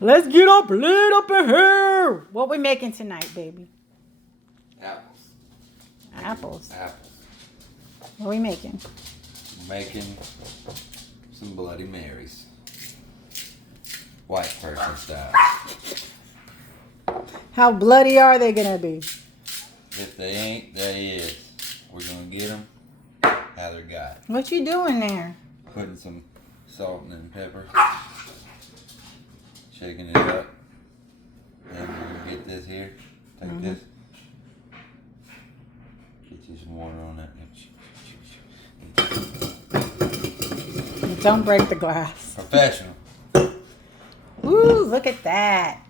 Let's get our blood up in here. What we making tonight, baby? Apples. Apples. Apples. What we making? Making some Bloody Marys. White person style. How bloody are they gonna be? If they ain't, they is. We're gonna get them how they're got. What you doing there? Putting some salt and pepper. Shaking it up. Then we're gonna get this here. Take this. Get you some water on that. Don't break the glass. Professional. Ooh, look at that.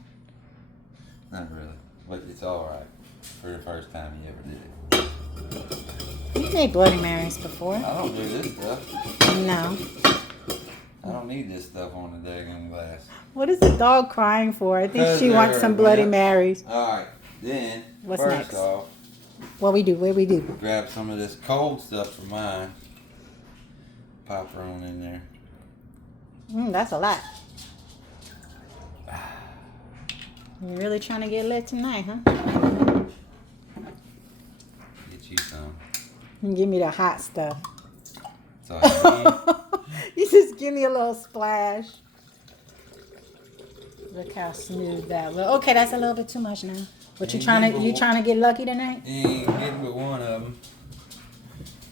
Not really, but it's all right for the first time you ever did it. You made Bloody Marys before. I don't do this stuff. No. I don't need this stuff on the daggone glass. What is the dog crying for? I think she wants some Bloody Marys. All right, then What's first next? off, What we do? grab some of this cold stuff for mine. Pop her on in there. That's a lot. You're really trying to get lit tonight, huh? Get you some. And give me the hot stuff. That's all you need. You just give me a little splash. Look how smooth that looks. Okay, that's a little bit too much now. But you trying to get lucky tonight? You ain't getting but one of them.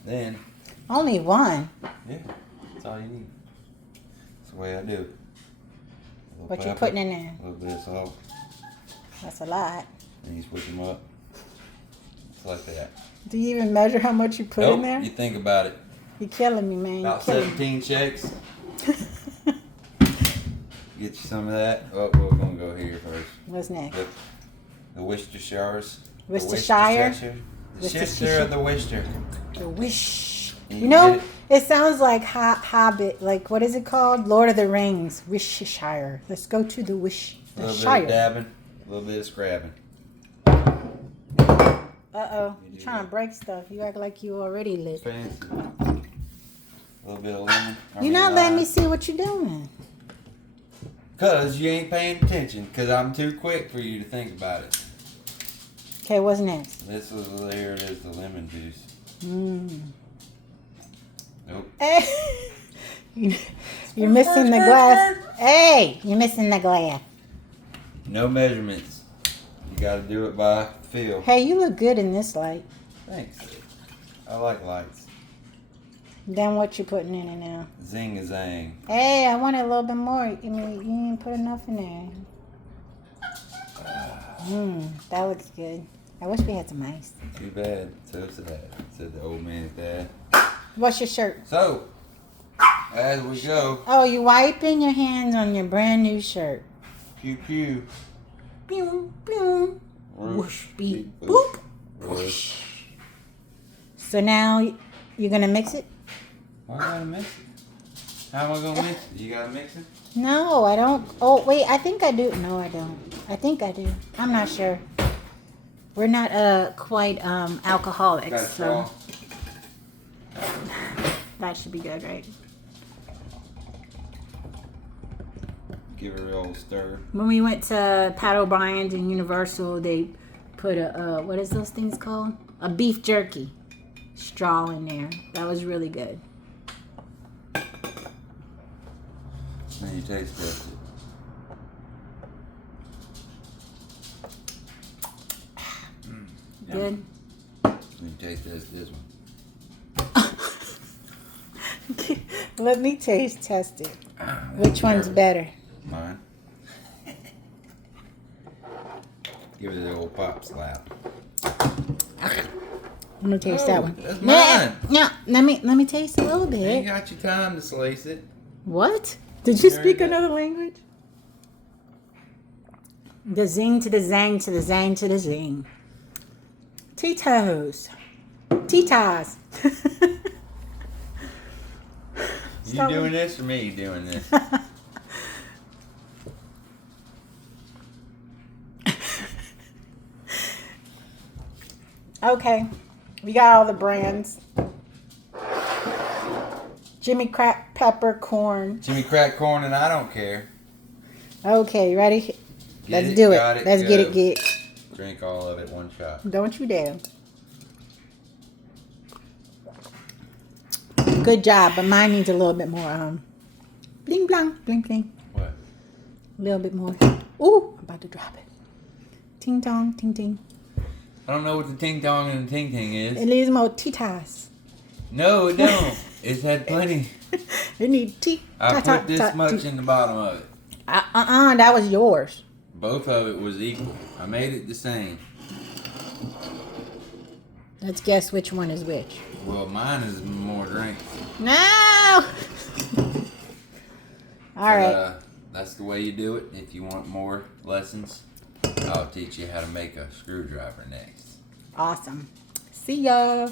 Then. Only one. Yeah, that's all you need. That's the way I do it. What you putting in there? A little bit of salt. That's a lot. And you switch them up. It's like that. Do you even measure how much you put in there? You think about it. You're killing me, man. About You're 17 shakes. Get you some of that. Oh, we're going to go here first. What's next? The Worcestershires. Worcestershire? The Worcester of the Worcester. The wish. And You know, get it sounds like Hobbit. Like, what is it called? Lord of the Rings. Worcestershire. Let's go to the wish. A The little bit Shire. of dabbing. A little bit of scrabbing. Uh-oh. You're trying to break stuff. You act like you already lit. Fancy. A little bit of lemon. You're not letting me see what you're doing. Because you ain't paying attention. Because I'm too quick for you to think about it. Okay, what's next? Here it is, the lemon juice. Nope. Hey. You're missing the glass. Hey, you're missing the glass. No measurements. You got to do it by feel. Hey, you look good in this light. Thanks. I like lights. Then what you putting in it now? Zing a zang. Hey, I want a little bit more. I mean, you didn't put enough in there. That looks good. I wish we had some ice. Too bad. So sad. Said the old man's dad. What's your shirt? So, as we go. Oh, you wiping your hands on your brand new shirt. Pew pew. Pew, pew. Whoosh. Beep, boop. Whoosh. So now you're going to mix it? Why am I going to mix it? How am I going to mix it? You got to mix it? No, I don't. Oh, wait, I think I do. No, I don't. I think I do. I'm not sure. We're not quite alcoholics, Got a so straw? that should be good, right? Give it a real stir. When we went to Pat O'Brien's and Universal, they put a what is those things called? A beef jerky straw in there. That was really good. Then you taste test it. Good. Then you taste test this one. Let me taste test it. Which one's better? Mine. Give it an old pop slap. I'm gonna taste that one. That's mine. Yeah, let me taste a little You ain't bit. got your time to slice it. What? Did you Very speak good. another language? The zing to the zang to the zang to the zing. Tito's. Titas. You doing this or me doing this? Okay. We got all the brands. Jimmy Crack Pepper Corn. Jimmy Crack Corn and I don't care. Okay, ready? Get Let's it, do it. got it, Let's go. get it. Drink all of it one shot. Don't you dare. Good job, but mine needs a little bit more, bling, blang, bling, bling. What? A little bit more. Ooh, I'm about to drop it. Ting tong, ting ting. I don't know what the ting tong and the ting ting is. It needs more titas. No, it don't. It's had plenty. You need tea. I put this much in the bottom of it. That was yours. Both of it was equal. I made it the same. Let's guess which one is which. Well, mine is more drinks. No! All right. That's the way you do it. If you want more lessons, I'll teach you how to make a screwdriver next. Awesome. See ya.